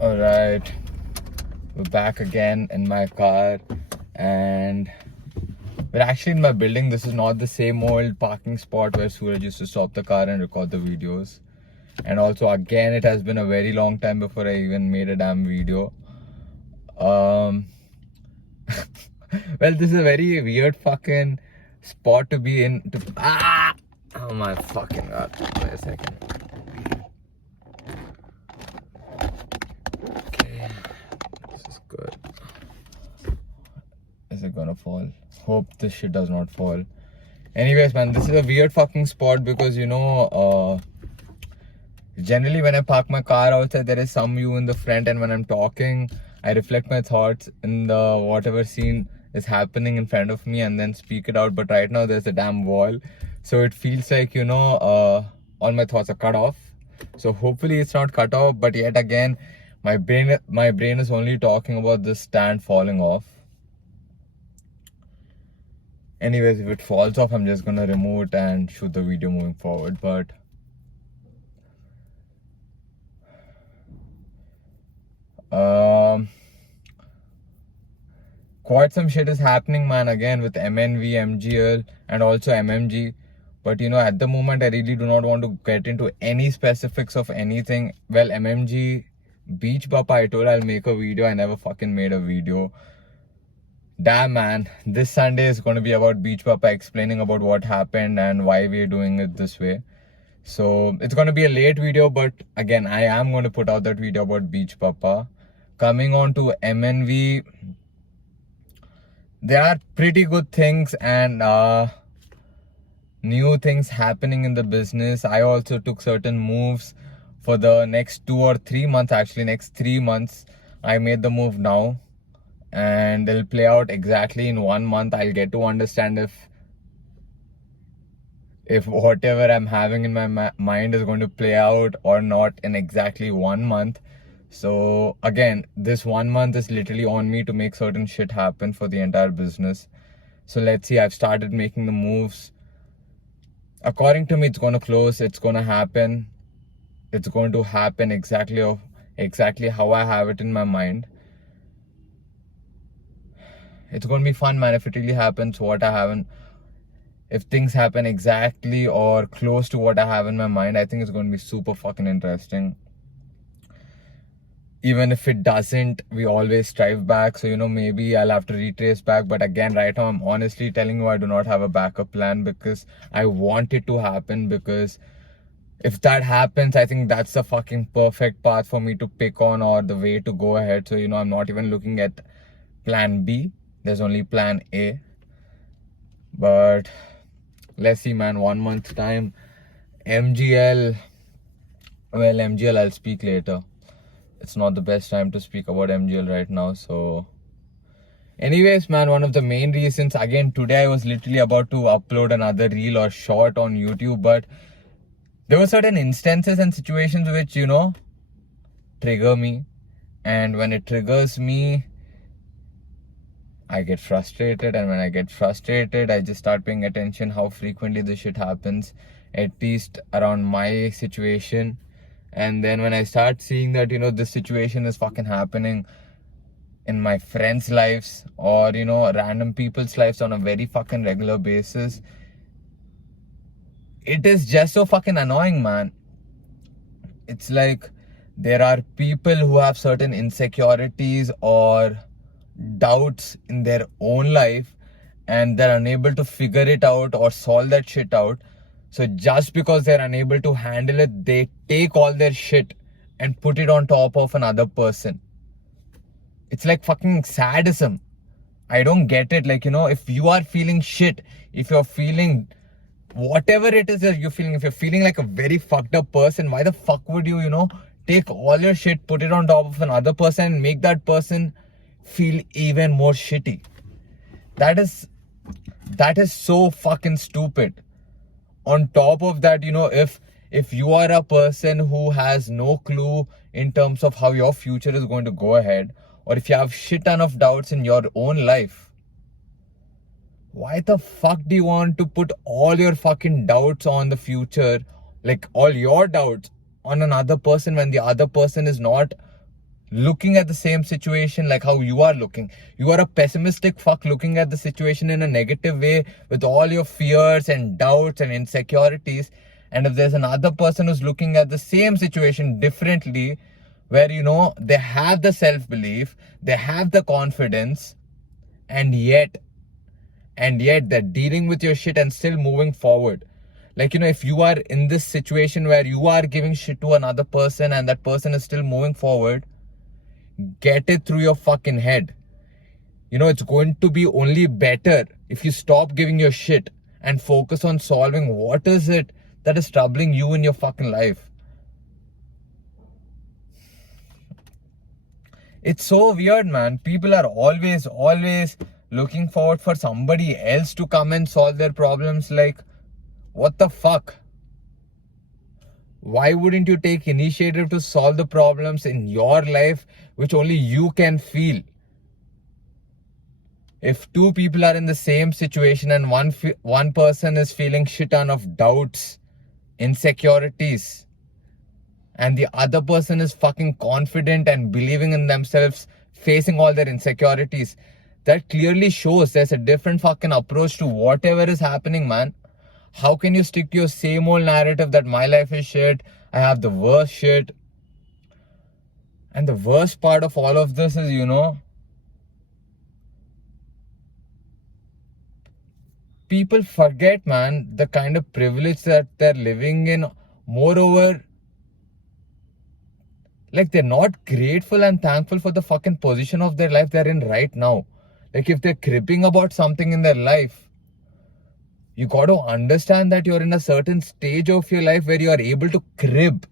Alright, we're back again in my car, and we're actually in my building. This is not the same old parking spot where Suraj used to stop the car and record the videos. And also, again, it has been a very long time before I even made a damn video. Well, this is a very weird fucking spot to be in. Oh my fucking god. Wait a second. Okay, this is good. Is it gonna fall? Hope this shit does not fall. Anyways, man, this is a weird fucking spot because, generally when I park my car outside, there is some view in the front, and when I'm talking, I reflect my thoughts in the whatever scene is happening in front of me and then speak it out. But right now there's a damn wall, so it feels like, all my thoughts are cut off. So hopefully it's not cut off, but yet again, my brain is only talking about this stand falling off. Anyways, if it falls off, I'm just gonna remove it and shoot the video moving forward. But quite some shit is happening, man, again with MNV, MGL, and also MMG. But at the moment, I really do not want to get into any specifics of anything. Well, MMG, Beach Papa, I told I'll make a video. I never fucking made a video. Damn, man, this Sunday is going to be about Beach Papa, explaining about what happened and why we're doing it this way. So it's going to be a late video, but again, I am going to put out that video about Beach Papa. Coming on to MNV, there are pretty good things and new things happening in the business. I also took certain moves for the next 2 or 3 months. Actually, next 3 months, I made the move now, and it'll play out exactly in 1 month. I'll get to understand if whatever I'm having in my mind is going to play out or not in exactly 1 month. So again, this 1 month is literally on me to make certain shit happen for the entire business. So let's see. I've started making the moves. According to me, it's going to close. It's going to happen. It's going to happen exactly how I have it in my mind. It's going to be fun, man, if it really happens if things happen exactly or close to what I have in my mind. I think it's going to be super fucking interesting. Even if it doesn't, we always strive back. So, maybe I'll have to retrace back. But again, right now, I'm honestly telling you, I do not have a backup plan because I want it to happen. Because if that happens, I think that's the fucking perfect path for me to pick on, or the way to go ahead. So, I'm not even looking at plan B. There's only plan A. But let's see, man. 1 month time. MGL. Well, MGL, I'll speak later. It's not the best time to speak about MGL right now. So anyways, man, one of the main reasons, again, today I was literally about to upload another reel or short on YouTube, but there were certain instances and situations which, trigger me. And when it triggers me, I get frustrated. And when I get frustrated, I just start paying attention how frequently this shit happens, at least around my situation. And then when I start seeing that, this situation is fucking happening in my friends' lives or, random people's lives on a very fucking regular basis, it is just so fucking annoying, man. It's like there are people who have certain insecurities or doubts in their own life, and they're unable to figure it out or solve that shit out. So just because they're unable to handle it, they take all their shit and put it on top of another person. It's like fucking sadism. I don't get it. Like, if you are feeling shit, if you're feeling whatever it is that you're feeling, if you're feeling like a very fucked up person, why the fuck would you, take all your shit, put it on top of another person and make that person feel even more shitty? That is so fucking stupid. On top of that, if you are a person who has no clue in terms of how your future is going to go ahead, or if you have shit ton of doubts in your own life, why the fuck do you want to put all your fucking doubts on the future, like all your doubts on another person, when the other person is not looking at the same situation like how you are looking. You are a pessimistic fuck looking at the situation in a negative way with all your fears and doubts and insecurities. And if there's another person who's looking at the same situation differently, where they have the self-belief, they have the confidence, and yet they're dealing with your shit and still moving forward. Like, if you are in this situation where you are giving shit to another person and that person is still moving forward, get it through your fucking head. It's going to be only better if you stop giving your shit and focus on solving what is it that is troubling you in your fucking life. It's so weird, man. People are always looking forward for somebody else to come and solve their problems. Like, what the fuck? Why wouldn't you take initiative to solve the problems in your life which only you can feel? If two people are in the same situation and one person is feeling shit ton of doubts, insecurities, and the other person is fucking confident and believing in themselves, facing all their insecurities, that clearly shows there's a different fucking approach to whatever is happening, man. How can you stick to your same old narrative that my life is shit, I have the worst shit? And the worst part of all of this is, people forget, man, the kind of privilege that they're living in. Moreover, like, they're not grateful and thankful for the fucking position of their life they're in right now. Like, if they're cribbing about something in their life, you got to understand that you're in a certain stage of your life where you are able to crib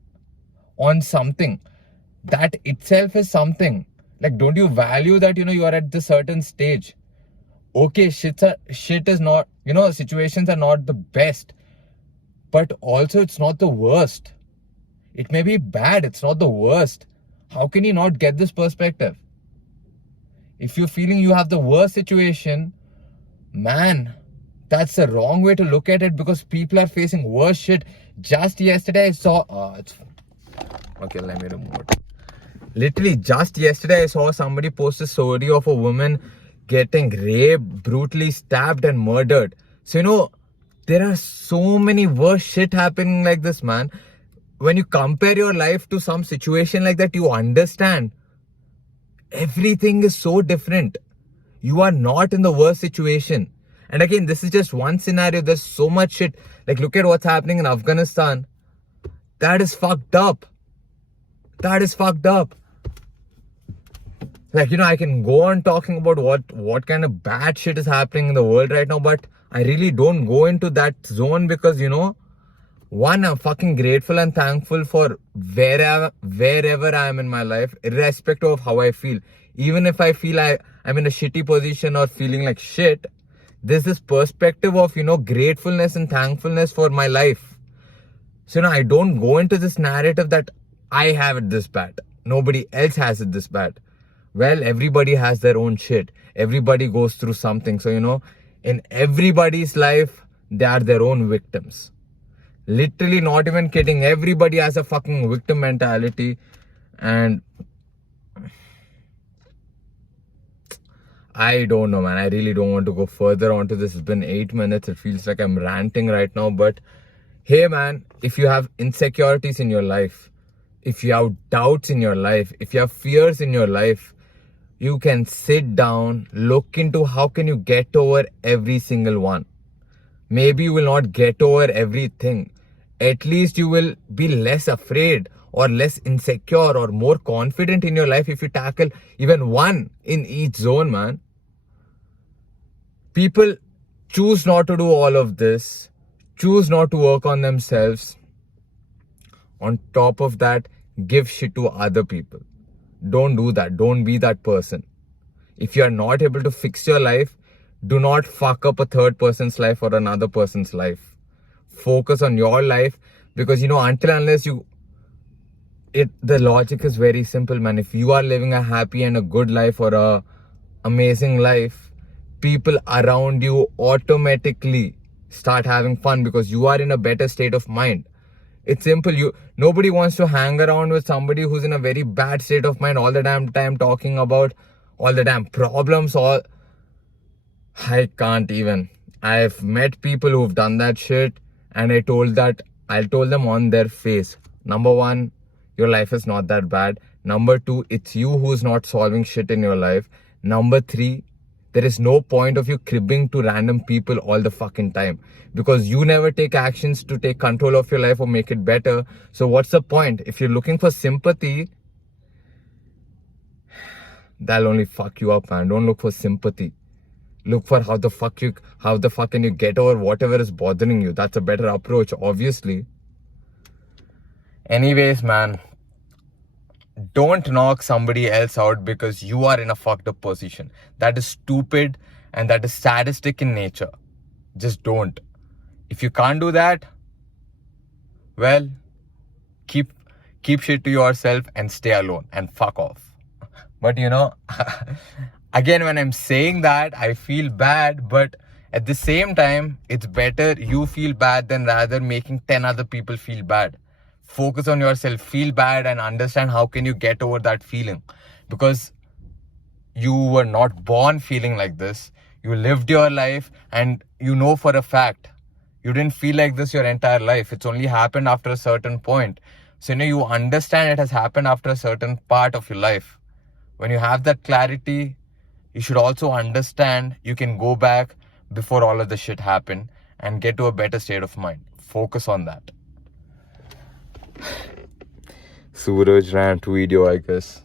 on something. That itself is something. Like, don't you value that, you are at this certain stage? Okay, shit is not, situations are not the best. But also, it's not the worst. It may be bad, it's not the worst. How can you not get this perspective? If you're feeling you have the worst situation, man, that's the wrong way to look at it, because people are facing worse shit. Just yesterday I saw... Okay, let me remove it. Literally, just yesterday I saw somebody post a story of a woman getting raped, brutally stabbed and murdered. So, there are so many worse shit happening like this, man. When you compare your life to some situation like that, you understand everything is so different. You are not in the worst situation. And again, this is just one scenario. There's so much shit. Like, look at what's happening in Afghanistan. That is fucked up. That is fucked up. Like, I can go on talking about what kind of bad shit is happening in the world right now, but I really don't go into that zone because, one, I'm fucking grateful and thankful for wherever I am in my life, irrespective of how I feel. Even if I feel I'm in a shitty position or feeling like shit, there's this perspective of, gratefulness and thankfulness for my life. So, I don't go into this narrative that I have it this bad. Nobody else has it this bad. Well, everybody has their own shit. Everybody goes through something. So, in everybody's life, they are their own victims. Literally, not even kidding. Everybody has a fucking victim mentality. And I don't know, man. I really don't want to go further onto this. It's been 8 minutes. It feels like I'm ranting right now. But hey, man, if you have insecurities in your life, if you have doubts in your life, if you have fears in your life, you can sit down, look into how can you get over every single one. Maybe you will not get over everything. At least you will be less afraid or less insecure or more confident in your life if you tackle even one in each zone, man. People choose not to do all of this, choose not to work on themselves. On top of that, give shit to other people. Don't do that. Don't be that person. If you are not able to fix your life, do not fuck up a third person's life or another person's life. Focus on your life, because until unless the logic is very simple, man. If you are living a happy and a good life or a amazing life, people around you automatically start having fun because you are in a better state of mind. It's simple. Nobody wants to hang around with somebody who's in a very bad state of mind all the damn time, talking about all the damn problems. I can't even. I've met people who've done that shit, and I told them on their face. Number one, your life is not that bad. Number two, it's you who's not solving shit in your life. Number three, there is no point of you cribbing to random people all the fucking time, because you never take actions to take control of your life or make it better. So what's the point? If you're looking for sympathy, that'll only fuck you up, man. Don't look for sympathy. Look for how the fuck can you get over whatever is bothering you. That's a better approach, obviously. Anyways, man, don't knock somebody else out because you are in a fucked up position. That is stupid and that is sadistic in nature. Just don't. If you can't do that, well, keep shit to yourself and stay alone and fuck off. But again, when I'm saying that, I feel bad, but at the same time, it's better you feel bad than rather making 10 other people feel bad. Focus on yourself, feel bad, and understand how can you get over that feeling. Because you were not born feeling like this. You lived your life, and you know for a fact, you didn't feel like this your entire life. It's only happened after a certain point. So, you understand it has happened after a certain part of your life. When you have that clarity, you should also understand you can go back before all of the shit happened and get to a better state of mind. Focus on that. Suraj rant video, I guess.